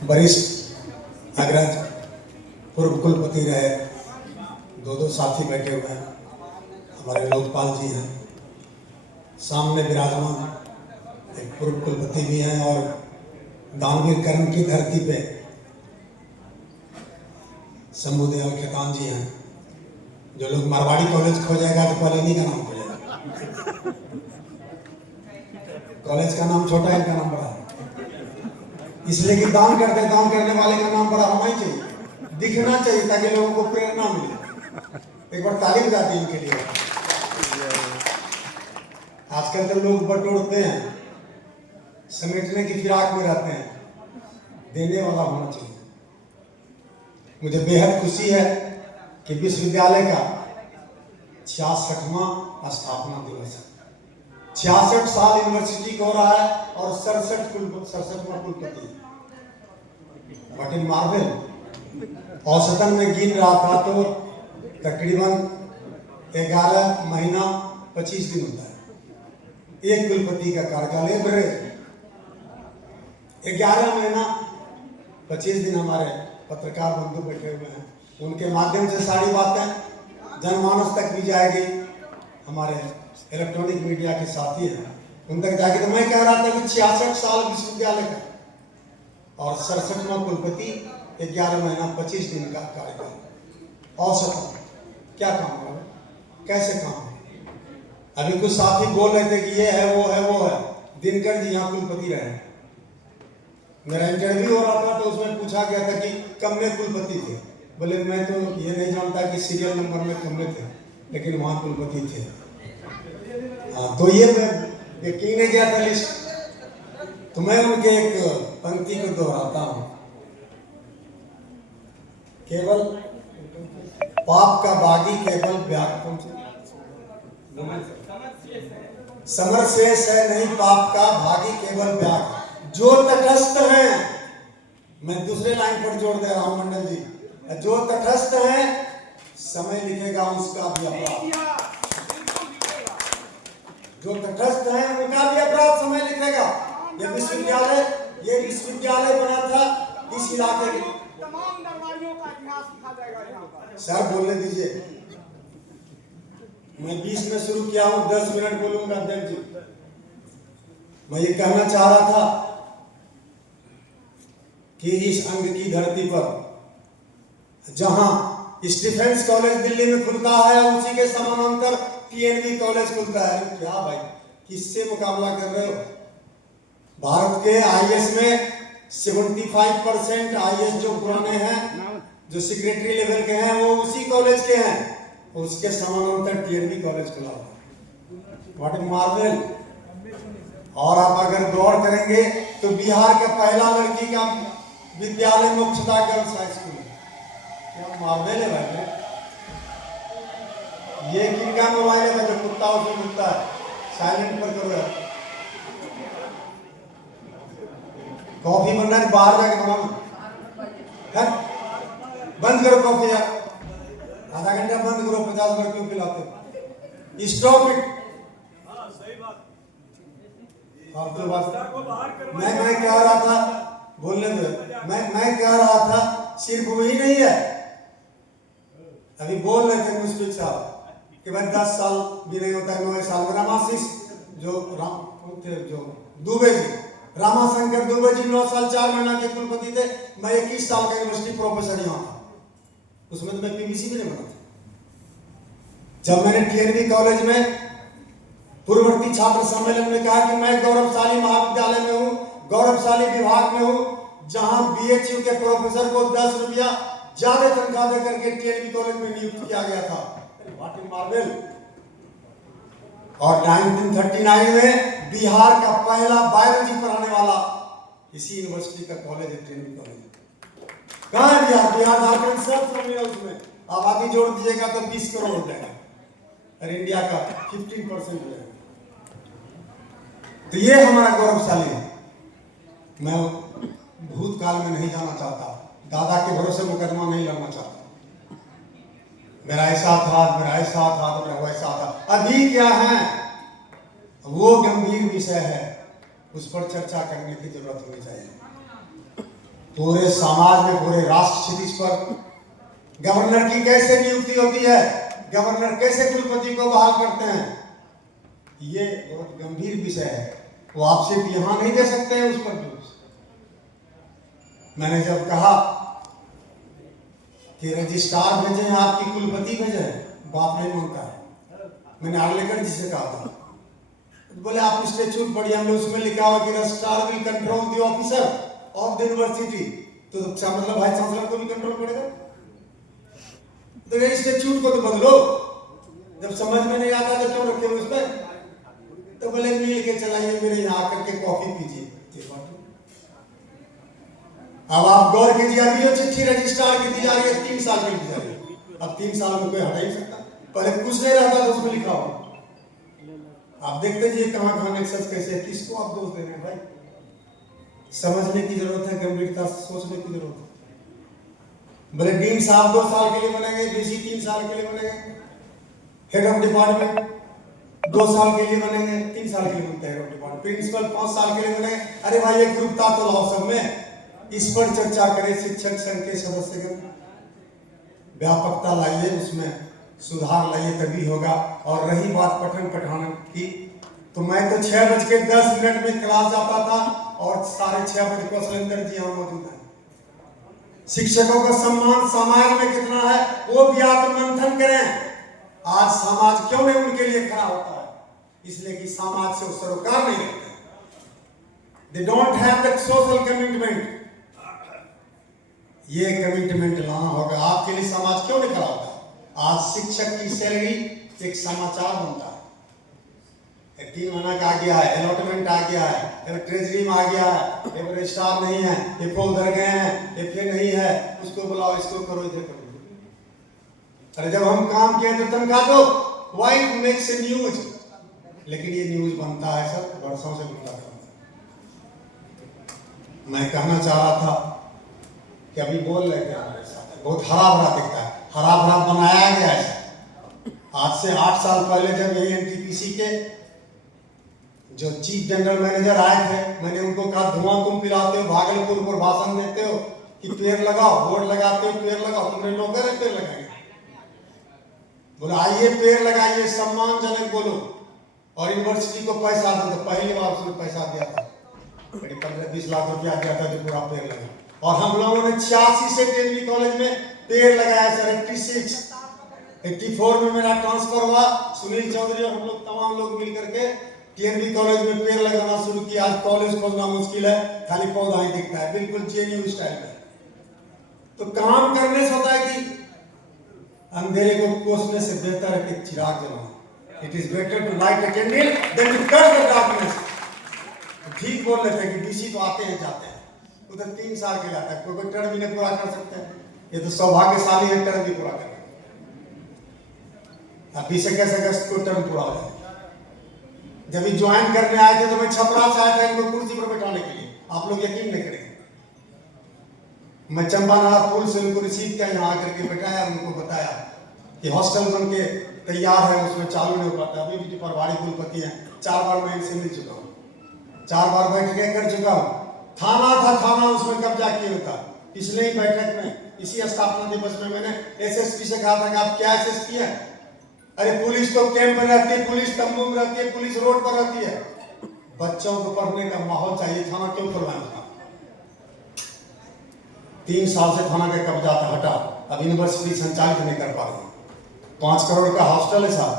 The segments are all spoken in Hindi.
वरिष्ठ अग्रज पूर्व कुलपति रहे, दो साथी बैठे हुए हैं, हमारे लोकपाल जी हैं, सामने विराजमान एक पूर्व कुलपति भी हैं और दानवीर कर्ण की धरती पे शंभुदेव खेतान जी हैं। जो लोग मारवाड़ी कॉलेज खोजेगा तो पहले इन्हीं का नाम खोजेगा। कॉलेज का नाम छोटा है, इनका नाम बड़ा है, इसलिए कि दान करने वाले का नाम बड़ा होना ही चाहिए, दिखना चाहिए ताकि लोगों को प्रेरणा मिले। एक बार ताली बजाती है इनके लिए। आजकल तो लोग बटोरते हैं, समेटने की फिराक में रहते हैं, देने वाला होना चाहिए। मुझे बेहद खुशी है कि विश्वविद्यालय का 66वां स्थापना दिवस है। 66 साल यूनिवर्सिटी को हो रहा है और 67वां कुलपति। What in marvel. औसतन में गिन रहा था तो तकरीबन 11 महीना 25 दिन होता है एक कुलपति का कार्यकाल। एवरेज 11 महीना 25 दिन। हमारे पत्रकार बंधु बैठे हुए हैं, उनके माध्यम से सारी बातें जनमानस तक भी जाएगी। हमारे इलेक्ट्रॉनिक मीडिया के साथी हैं, उन तक जाके। तो मैं कह रहा था कि 66 साल विश्वविद्यालय का और 67वां कुलपति 11 महीना 25 दिन का कार्यकाल। औसत क्या काम है, कैसे काम है। अभी कुछ साथी बोल रहे थे कि ये है वो है वो है। दिनकर जी यहाँ कुलपति रहे। मेरा इंटरव्यू हो रहा था तो उसमें पूछा गया था कि कब में कुलपति थे। बोले मैं तो ये नहीं जानता कि सीरियल नंबर में कब में थे, लेकिन वहाँ कुलपति थे। हाँ, तो ये यकीन नहीं गया था लिस्ट। तो मैं उनके एक पंक्ति को दोहराता हूँ। केवल पाप का बागी केवल व्याकुल समर शेष है, नहीं पाप का भागी केवल व्याग। जो तटस्थ हैं, मैं दूसरे लाइन पर जोड़ दे रहा हूं मंडल जी, जो तटस्थ हैं समय लिखेगा उसका भी अपराध। जो तटस्थ हैं उनका भी अपराध समय लिखेगा। ये विश्वविद्यालय बना था इस इलाके के तमाम दरबारियों का इतिहास लिखा जाएगा। सर बोलने दीजिए, मैं 20 में शुरू किया हूं, 10 मिनट बोलूंगा। अध्यक्ष जी, मैं ये कहना चाह रहा था कि इस अंग की धरती पर जहां स्टीफेंस कॉलेज दिल्ली में खुलता है, उसी के समानांतर पीएनबी कॉलेज खुलता है। क्या भाई, किससे मुकाबला कर रहे हो। भारत के आईएएस में 75% आईएएस जो पुराने हैं, जो सेक्रेटरी लेवल के हैं, वो उसी कॉलेज के हैं। उसके समानांतर टीएनबी कॉलेज खुला हुआ। What in marvel. और आप अगर गौर करेंगे तो बिहार का पहला लड़की का विद्यालय मोक्षदा गर्ल्स हाई स्कूल है। क्या मार्वेल है भाई। ये किनका मोबाइल है जो कुत्ता उसमें घूमता है। साइलेंट पर करो यार। कॉफी बनना है बाहर जाके बनाना। बंद करो कॉफी यार, आधा घंटा बंद करो। 50 रुपये क्यों पिलाते। Stop it. आपके बात मैं कह रहा था, बोलने दो। मैं कह रहा था सिर्फ वही नहीं है। अभी बोल रहे थे मुस्फिक साहब कि भाई 10 साल भी नहीं होता है, 9 साल में। रामाशीष जो दुबे जी, रामाशंकर दुबे जी 9 साल 4 महीना के कुलपति थे। मैं 21 साल का यूनिवर्सिटी प्रोफेसर यहाँ था, उसमें तो मैं पीवीसी भी नहीं बना था। जब मैंने टीएनबी कॉलेज में पूर्ववर्ती छात्र सम्मेलन में कहा कि मैं गौरवशाली महाविद्यालय में हूँ, गौरवशाली विभाग में हूँ, जहां बीएचयू के प्रोफेसर को 10 रुपया ज्यादा तनख्वाह देकर के टीएनबी कॉलेज में नियुक्त किया गया था। What in marvel. और 1939 में बिहार का पहला बायोलॉजी पढ़ाने वाला इसी यूनिवर्सिटी का कॉलेज है, टीएनबी कॉलेज। कहाँ है बिहार? बिहार झारखंड सब शामिल है उसमें। आबादी जोड़ दीजिएगा तो 20 करोड़ हो जाएगा और इंडिया का 15% हो जाएगा। तो ये हमारा गौरवशाली है। मैं भूतकाल में नहीं जाना चाहता, दादा के भरोसे मुकदमा नहीं लड़ना चाहता। मेरा ऐसा था, मेरा ऐसा था, तो मेरा वैसा था। अभी क्या है वो गंभीर विषय है, उस पर चर्चा करने की जरूरत होनी चाहिए। पूरे समाज में, पूरे राष्ट्र क्षितिज पर गवर्नर की कैसे नियुक्ति होती है, गवर्नर कैसे कुलपति को बहाल करते हैं, ये बहुत गंभीर विषय है। वो आप सिर्फ यहां नहीं दे सकते हैं उस पर न्यूज। मैंने जब कहा कि रजिस्ट्रार भेजे हैं, आपकी कुलपति भेजे हैं, बात नहीं मानता है। मैंने आर्लेकर जी से कहा था, तो बोले आप स्टेच्यूट पढ़िए, हमने उसमें लिखा हुआ कि registrar will control the officer of the university. तो मतलब भाई चांसलर को भी कंट्रोल पड़ेगा। तो स्टेच्यूट को तो बदलो, जब समझ में नहीं आता तो क्यों रखे हुए उसमें। तो बोले मिल के चलाइए, मेरे यहाँ आकर के कॉफी पीजिए। अब आप गौर कीजिए, अभी जो चिट्ठी रजिस्ट्रार की दी जा रही है 3 साल के लिए जा रही है। अब 3 साल में कोई हटा ही सकता, पहले कुछ नहीं रहता था उसमें लिखा हुआ। आप देखते जी कहां कहां नेक्सस कैसे है, किसको आप दोष दे रहे हैं भाई। समझने की जरूरत है, गंभीरता से सोचने की जरूरत है। बोले डीन साहब 2 साल के लिए बनेंगे, बीसी 3 साल के लिए बनेंगे, हेड ऑफ डिपार्टमेंट 2 साल के लिए बनेंगे, 3 साल के लिए बनते हैं हेड ऑफ डिपार्टमेंट, प्रिंसिपल 5 साल के लिए बनेंगे। अरे भाई एक ग्रुप था तो लाओ सब में इस पर चर्चा करें, शिक्षक संघ के सदस्यगण व्यापकता लाइए, उसमें सुधार लाइए, तभी होगा। और रही बात पठन पठान की, तो मैं तो 6:10 में क्लास जाता था और 6:30 बजे कौशलेंद्र जी यहाँ मौजूद है। शिक्षकों का सम्मान समाज में कितना है वो भी आत्ममंथन करें। आज समाज क्यों नहीं उनके लिए खड़ा होता है? इसलिए कि समाज से वो सरोकार नहीं रखते, they don't have the social commitment. ये कमिटमेंट लाना होगा। आपके लिए समाज क्यों नहीं खड़ा होता? आज शिक्षक की सैलरी एक समाचार बनता है, 3 महीना का आ गया है, अलॉटमेंट आ गया है, ट्रेजरी में आ गया है, ये रजिस्ट्रार नहीं है, ये उधर गए हैं, ये फिर नहीं है, उसको बुलाओ, इसको करो, इधर करो। अरे जब हम काम किए तो तनख्वाह दो, व्हाई मेक्स ए न्यूज। लेकिन ये न्यूज बनता है सर वर्षों से बनता है। मैं कहना चाह रहा था कि अभी बोल रहे थे हमारे साथ, बहुत हरा भरा दिखता है, हरा भरा बनाया गया है। आज से 8 साल पहले जब यही एनटीपीसी के जो चीफ जनरल मैनेजर आए थे, मैंने उनको कहा धुआं तुम पिलाते हो, भागलपुर पर भाषण देते हो कि पेड़ लगाओ, बोर्ड लगाते हो पेड़ लगाओ, तुमने लोग पेड़ लगाएंगे। बोला आइए पेड़ लगाइए, सम्मानजनक बोलो, और यूनिवर्सिटी को पैसा दो। तो पहली बार उसने पैसा दिया था, 15-20 लाख रुपया दिया था जो पूरा पेड़ लगा। और हम लोगों ने 86 से टेनली कॉलेज में पेड़ लगाया सर। 84 में मेरा ट्रांसफर हुआ, सुनील चौधरी और हम लोग तमाम लोग मिल करके टीएनबी कॉलेज में पेड़ लगाना शुरू किया। आज कॉलेज खोजना मुश्किल है, खाली पौधा ही दिखता है, बिल्कुल जेएनयू स्टाइल में। तो काम करने से होता है कि अंधेरे को कोसने से बेहतर है कि चिराग जलाना। It is better to light a candle than to curse the darkness. ठीक बोल लेते हैं कि डीसी तो आते हैं जाते हैं, उधर 3 साल के जाता है, कोई टर्म भी नहीं पूरा कर सकते हैं। ये तो सौभाग्यशाली है टर्म भी पूरा कर। अभी से कैसे अगस्त को टर्म पूरा हो जाए। जब ये ज्वाइन करने आए थे तो मैं छपरा से आया था इनको कुर्सी पर बैठाने के लिए, आप लोग यकीन नहीं करेंगे। मैं चंपानाला पुल से उनको रिसीव किया, यहाँ आकर के बैठाया, उनको बताया कि हॉस्टल बन के तैयार है, उसमें चालू नहीं हो पाता। अभी भी परवाड़ी कुलपति है, 4 बार मैं इनसे मिल चुका हूँ, 4 बार बैठ के कर चुका हूँ। थाना था, थाना उसमें कब्जा किया था। पिछले ही बैठक में इसी स्थापना दिवस में मैंने एसएसपी से कहा था कि आप क्या एसएसपी है? अरे पुलिस तो कैंप में रहती है, पुलिस तंबू में रहती है, पुलिस रोड पर रहती है। बच्चों को पढ़ने का माहौल चाहिए, थाना क्यों खुलवाना था? 3 साल से थाना का कब्जा था, हटा। अब यूनिवर्सिटी संचालित नहीं कर पा रही। 5 करोड़ का हॉस्टल है साहब,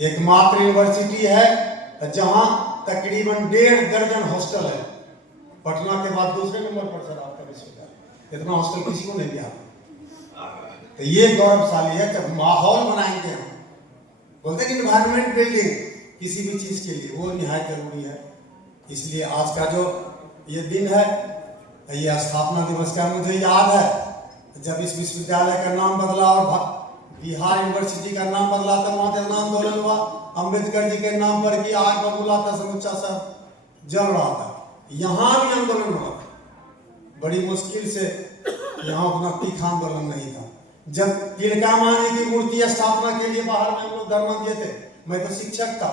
एकमात्र यूनिवर्सिटी है जहां तकरीबन 1.5 दर्जन हॉस्टल है। पटना के बाद दूसरे नंबर पर सर आपका विश्वविद्यालय, इतना हॉस्टल किसी को नहीं दिया। तो ये गौरवशाली है। जब माहौल बनाएंगे हम, बोलते हैं इन्वायरमेंट बिल्डिंग किसी भी चीज के लिए वो निहायत जरूरी है। इसलिए आज का जो ये दिन है, ये स्थापना दिवस का, मुझे याद है जब इस विश्वविद्यालय का नाम बदला और बिहार यूनिवर्सिटी का नाम बदला था, वहां जन आंदोलन हुआ अम्बेडकर जी के नाम पर कि आग बबूला था, समूचा सब जल रहा था। यहाँ भी आंदोलन हुआ, बड़ी मुश्किल से, यहाँ उतना तीखा आंदोलन नहीं था। जब तिलका मांझी की मूर्ति स्थापना के लिए बाहर में हम लोग धरना दिए थे, मैं तो शिक्षक था,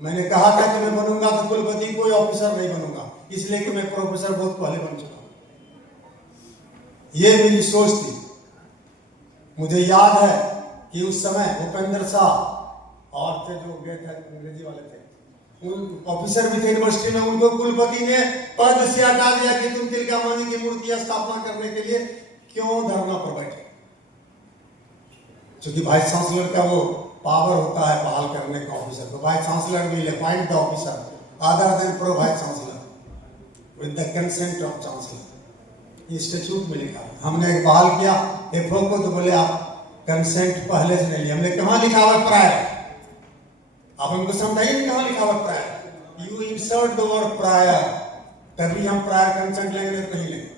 मैंने कहा था कि मैं बनूंगा तो कुलपति, कोई ऑफिसर नहीं बनूंगा, इसलिए कि मैं प्रोफेसर बहुत पहले बन चुका हूँ। ये मेरी सोच थी। मुझे याद है कि उस समय भूपेंद्र शाह और थे जो गए थे अंग्रेजी वाले थे, उन ऑफिसर भी थे यूनिवर्सिटी में, उनको कुलपति ने पद से हटा दिया कि तुम तिलका मांझी की मूर्ति स्थापना करने के लिए क्यों धरना पर बैठे। क्योंकि वाइस चांसलर का वो पावर होता है बहाल करने का ऑफिसर को। Vice chancellor will appoint the officer other than pro vice chancellor with the consent of chancellor. ये स्टैट्यूट में लिखा है। हमने बहाल किया एफओ को, तो बोले आप कंसेंट पहले से नहीं लिया। हमने कहाँ लिखा हुआ प्रायर? आप हमको समझाइए नहीं कहाँ लिखा हुआ prior. You insert the word prior, तभी हम प्रायर कंसेंट लेंगे तो नहीं लेंगे।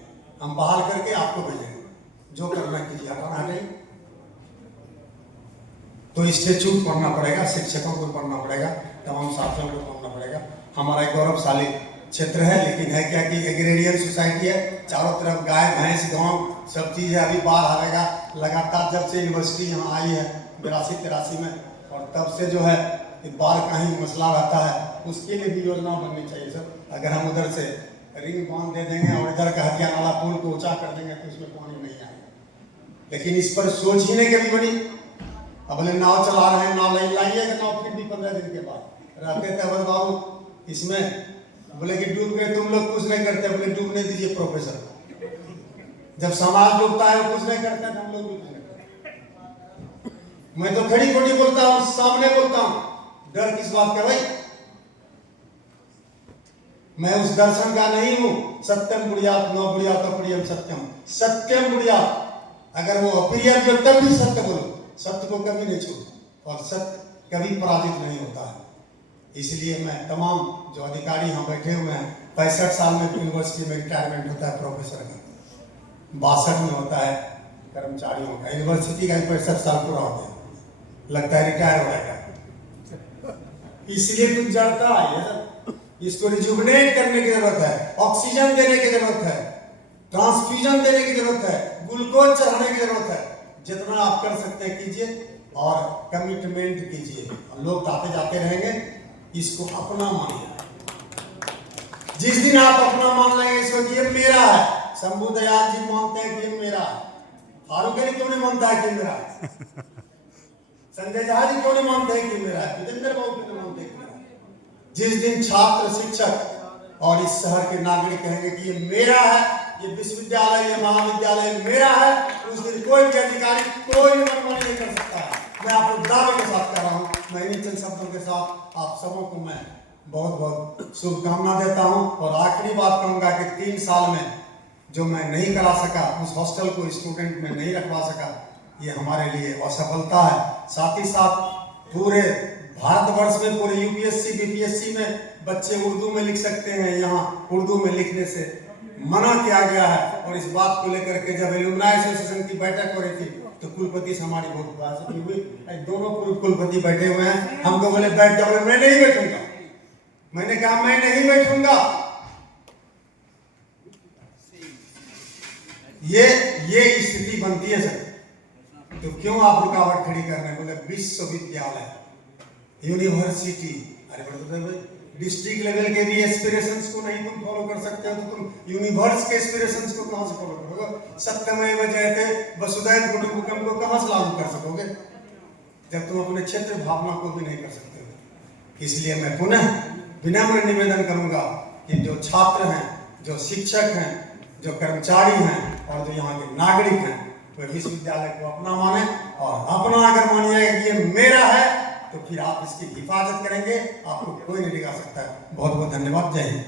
हम बहाल करके आपको भेजेंगे, जो करना कीजिए, हटाना हटाइए। तो स्टैट्यूट पढ़ना पड़ेगा, शिक्षकों को पढ़ना पड़ेगा, तमाम साथियों को पढ़ना पड़ेगा। हमारा एक गौरवशाली क्षेत्र है, लेकिन है क्या कि एग्रेरियन सोसाइटी है, चारों तरफ गाय भैंस गांव सब चीज़ है। अभी बाढ़ आएगा लगातार, जब से यूनिवर्सिटी यहाँ आई है 82-83 में, और तब से जो है बाढ़ का ही मसला रहता है। उसके लिए भी योजना बननी चाहिए सर। अगर हम उधर से रिंग बांध दे देंगे और इधर का हथियार वाला पुल को ऊंचा कर देंगे तो उसमें पानी नहीं आएगा। लेकिन इस पर सोच ही नहीं कभी बनी। अब बोले नाव चला रहे हैं, नाव लाइएगा, नाव फिर भी 15 दिन के बाद रहते थे अवध बाबू इसमें। बोले कि डूब गए, तुम लोग कुछ नहीं करते। बोले डूबने दीजिए प्रोफेसर, जब समाज डूबता है वो कुछ नहीं करते, हम लोग भी कुछ नहीं करते। मैं तो खड़ी खोटी बोलता हूँ, सामने बोलता हूँ, डर किस बात का भाई? मैं उस दर्शन का नहीं हूं। सत्यम बुढ़ियात न बुढ़ियात प्रियम सत्यम, सत्यम बुढ़ियात। अगर वो अप्रिय भी हो तब भी सत्य बोलो, सत्य को कभी नहीं छोड़ो, और सत्य कभी पराजित नहीं होता है। इसलिए मैं तमाम जो अधिकारी यहाँ बैठे हुए हैं, 65 साल में यूनिवर्सिटी में रिटायरमेंट होता है प्रोफेसर का, 62 में होता है कर्मचारियों का। यूनिवर्सिटी का 65 साल पूरा हो गया, लगता है रिटायर हो जाएगा। इसलिए कुछ जड़ता है, इसको रिजुवनेट करने की जरूरत है, ऑक्सीजन देने की जरूरत है, ट्रांसफ्यूजन देने की जरूरत है, ग्लूकोज चढ़ाने की जरूरत है। जितना आप कर सकते हैं कीजिए और कमिटमेंट कीजिए। लोग आते जाते रहेंगे, इसको अपना मानिए। जिस दिन आप अपना मान लेंगे इसको कि ये मेरा है, शंभू दयाल जी मानते हैं कि ये मेरा है, फारूक अली क्यों नहीं मानता है कि मेरा है, संजय झा जी क्यों नहीं मानते हैं कि मेरा है, विजेंद्र बाबू क्यों नहीं मानते हैं कि मेरा है। जिस दिन छात्र शिक्षक और इस शहर के नागरिक कहेंगे कि ये मेरा है, ये विश्वविद्यालय ये महाविद्यालय मेरा है, उस दिन कोई भी अधिकारी कोई मनमानी नहीं कर सकता है। मैं आपको दावे के साथ कह रहा हूँ। मैं इन चंद शब्दों के साथ आप सबों को मैं बहुत बहुत शुभकामना देता हूँ। और आखिरी बात कहूँगा कि 3 साल में जो मैं नहीं करा सका, उस हॉस्टल को स्टूडेंट में नहीं रखवा सका, ये हमारे लिए असफलता है। साथ ही साथ पूरे भारतवर्ष में, पूरे यूपीएससी बीपीएससी में बच्चे उर्दू में लिख सकते हैं, यहाँ उर्दू में लिखने से मना किया गया है। और इस बात को लेकर के जब एलुमनाई एसोसिएशन की बैठक हो रही थी तो कुलपति से हमारी बहुत बातचीत हुई। दोनों कुलपति बैठे हुए हैं, हमको बोले बैठ जाओ, मैं नहीं बैठूंगा। मैंने कहा मैं नहीं बैठूंगा। ये स्थिति बनती है सर, तो क्यों आप रुकावट खड़ी कर रहे हैं? बोले विश्वविद्यालय यूनिवर्सिटी, अरे भाई डिस्ट्रिक्ट लेवल के भी एस्पिरेशंस को नहीं तुम फॉलो कर सकते हो, तो तुम यूनिवर्स के एस्पिरेशंस को कहां से फॉलो करोगे? सत्यमेव जयते वसुधैव कुटुंबकम को कहां से लागू कर सकोगे जब तुम अपने क्षेत्र भावना को भी नहीं कर सकते हो? इसलिए मैं पुनः विनम्र निवेदन करूंगा कि जो छात्र हैं, जो शिक्षक हैं, जो कर्मचारी हैं और जो यहाँ के नागरिक हैं, वे विश्वविद्यालय को अपना माने। और अपना अगर मानिएगा कि ये मेरा है तो फिर आप इसकी हिफाजत करेंगे, आपको कोई नहीं दिखा सकता है। बहुत बहुत धन्यवाद। जय हिंद।